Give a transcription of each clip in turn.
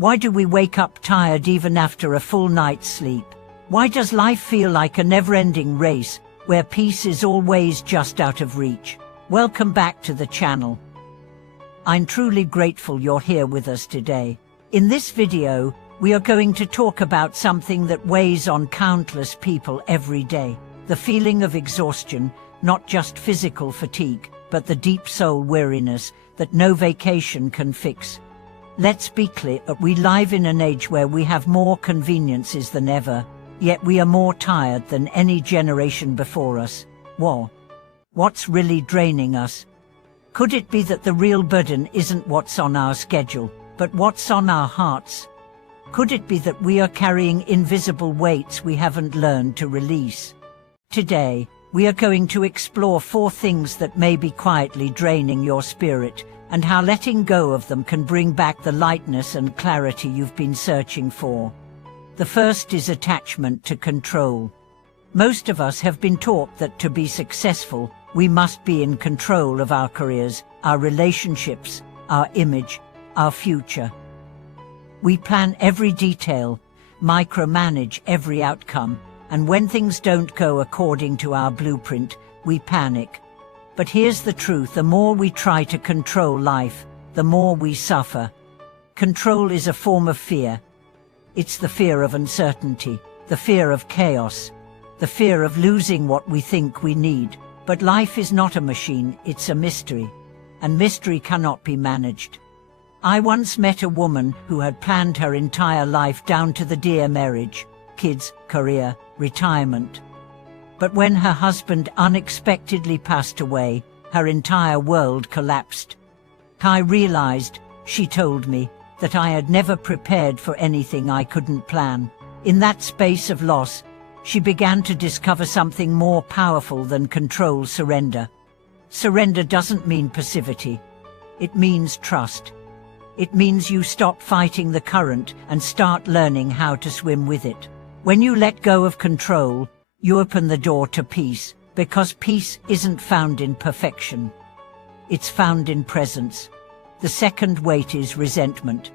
Why do we wake up tired even after a full night's sleep? Why does life feel like a never-ending race, where peace is always just out of reach? Welcome back to the channel. I'm truly grateful you're here with us today. In this video, we are going to talk about something that weighs on countless people every day. The feeling of exhaustion, not just physical fatigue, but the deep soul weariness that no vacation can fix. Let's be clear, we live in an age where we have more conveniences than ever, yet we are more tired than any generation before us. What's really draining us? Could it be that the real burden isn't what's on our schedule, but what's on our hearts? Could it be that we are carrying invisible weights we haven't learned to release? Today, we are going to explore 4 things that may be quietly draining your spirit, and how letting go of them can bring back the lightness and clarity you've been searching for. The first is attachment to control. Most of us have been taught that to be successful, we must be in control of our careers, our relationships, our image, our future. We plan every detail, micromanage every outcome, and when things don't go according to our blueprint, we panic. But here's the truth: the more we try to control life, the more we suffer. Control is a form of fear. It's the fear of uncertainty, the fear of chaos, the fear of losing what we think we need. But life is not a machine, it's a mystery. And mystery cannot be managed. I once met a woman who had planned her entire life down to the dear marriage, kids, career, retirement. But when her husband unexpectedly passed away, her entire world collapsed. I realized, she told me, that I had never prepared for anything I couldn't plan. In that space of loss, she began to discover something more powerful than control: surrender. Surrender doesn't mean passivity. It means trust. It means you stop fighting the current and start learning how to swim with it. When you let go of control, you open the door to peace, because peace isn't found in perfection. It's found in presence. The second weight is resentment.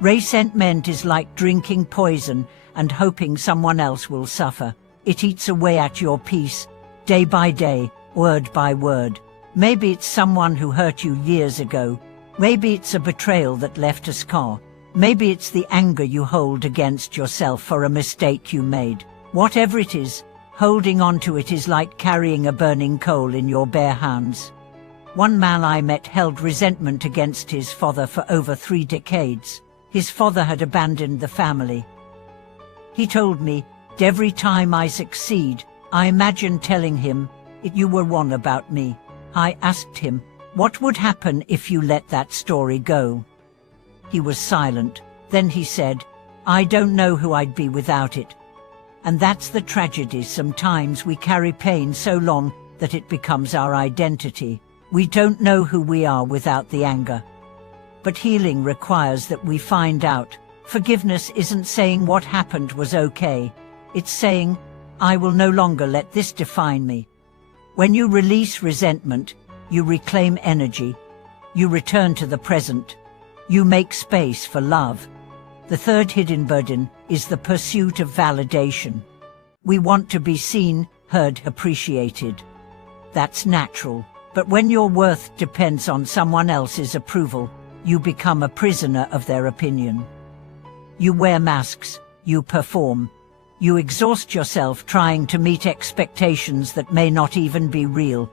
Resentment is like drinking poison and hoping someone else will suffer. It eats away at your peace, day by day, word by word. Maybe it's someone who hurt you years ago. Maybe it's a betrayal that left a scar. Maybe it's the anger you hold against yourself for a mistake you made. Whatever it is, holding on to it is like carrying a burning coal in your bare hands. One man I met held resentment against his father for over 3 decades. His father had abandoned the family. He told me, every time I succeed, I imagine telling him, "You were wrong about me." I asked him, "What would happen if you let that story go?" He was silent. Then he said, "I don't know who I'd be without it." And that's the tragedy. Sometimes we carry pain so long that it becomes our identity. We don't know who we are without the anger. But healing requires that we find out. Forgiveness isn't saying what happened was okay. It's saying, I will no longer let this define me. When you release resentment, you reclaim energy. You return to the present. You make space for love. The third hidden burden is the pursuit of validation. We want to be seen, heard, appreciated. That's natural. But when your worth depends on someone else's approval, you become a prisoner of their opinion. You wear masks, you perform. You exhaust yourself trying to meet expectations that may not even be real.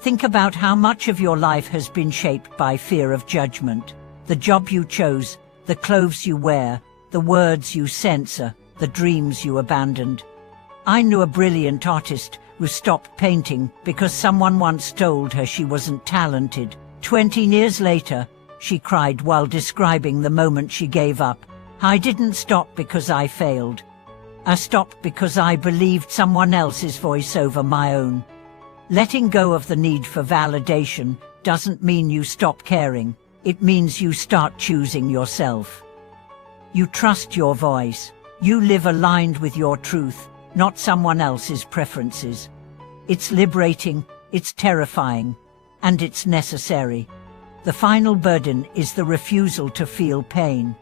Think about how much of your life has been shaped by fear of judgment. The job you chose, the clothes you wear, the words you censor, the dreams you abandoned. I knew a brilliant artist who stopped painting because someone once told her she wasn't talented. 20 years later, she cried while describing the moment she gave up. I didn't stop because I failed. I stopped because I believed someone else's voice over my own. Letting go of the need for validation doesn't mean you stop caring. It means you start choosing yourself. You trust your voice. You live aligned with your truth, not someone else's preferences. It's liberating, it's terrifying, and it's necessary. The final burden is the refusal to feel pain.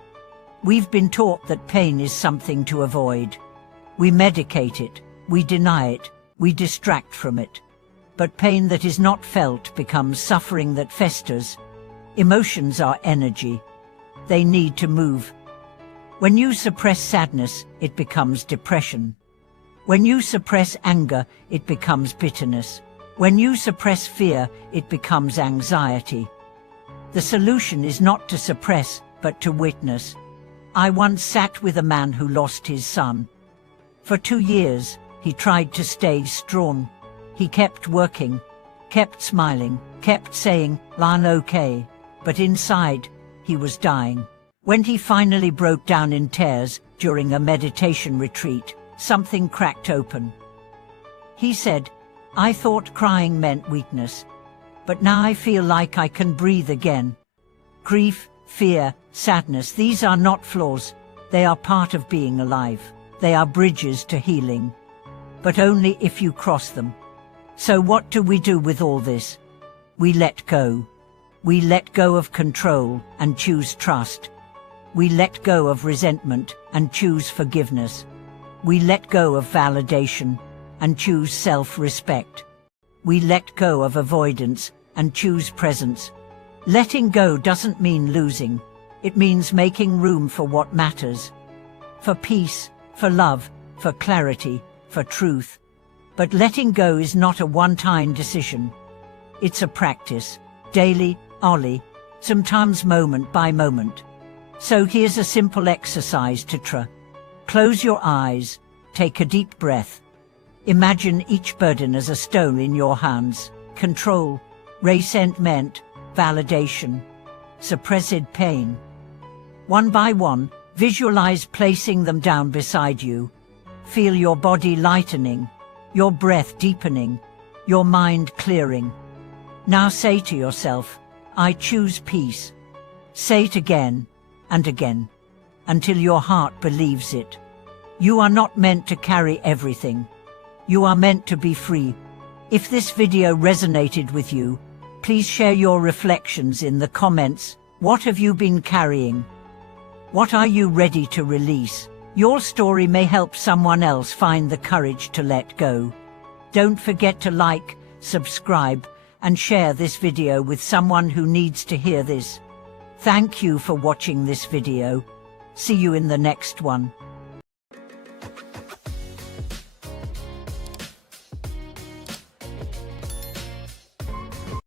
We've been taught that pain is something to avoid. We medicate it, we deny it, we distract from it. But pain that is not felt becomes suffering that festers. Emotions are energy. They need to move. When you suppress sadness, it becomes depression. When you suppress anger, it becomes bitterness. When you suppress fear, it becomes anxiety. The solution is not to suppress, but to witness. I once sat with a man who lost his son. For 2 years, he tried to stay strong. He kept working, kept smiling, kept saying, "I'm okay," but inside, he was dying. When he finally broke down in tears during a meditation retreat, something cracked open. He said, "I thought crying meant weakness, but now I feel like I can breathe again." Grief, fear, sadness, these are not flaws. They are part of being alive. They are bridges to healing, but only if you cross them. So what do we do with all this? We let go. We let go of control and choose trust. We let go of resentment and choose forgiveness. We let go of validation and choose self-respect. We let go of avoidance and choose presence. Letting go doesn't mean losing. It means making room for what matters. For peace, for love, for clarity, for truth. But letting go is not a one-time decision. It's a practice, daily, hourly, sometimes moment by moment. So here's a simple exercise to try. Close your eyes, take a deep breath. Imagine each burden as a stone in your hands. Control, resentment, validation, suppressed pain. One by one, visualize placing them down beside you. Feel your body lightening, your breath deepening, your mind clearing. Now say to yourself, "I choose peace." Say it again and again, until your heart believes it. You are not meant to carry everything. You are meant to be free. If this video resonated with you, please share your reflections in the comments. What have you been carrying? What are you ready to release? Your story may help someone else find the courage to let go. Don't forget to like, subscribe, and share this video with someone who needs to hear this. Thank you for watching this video. See you in the next one.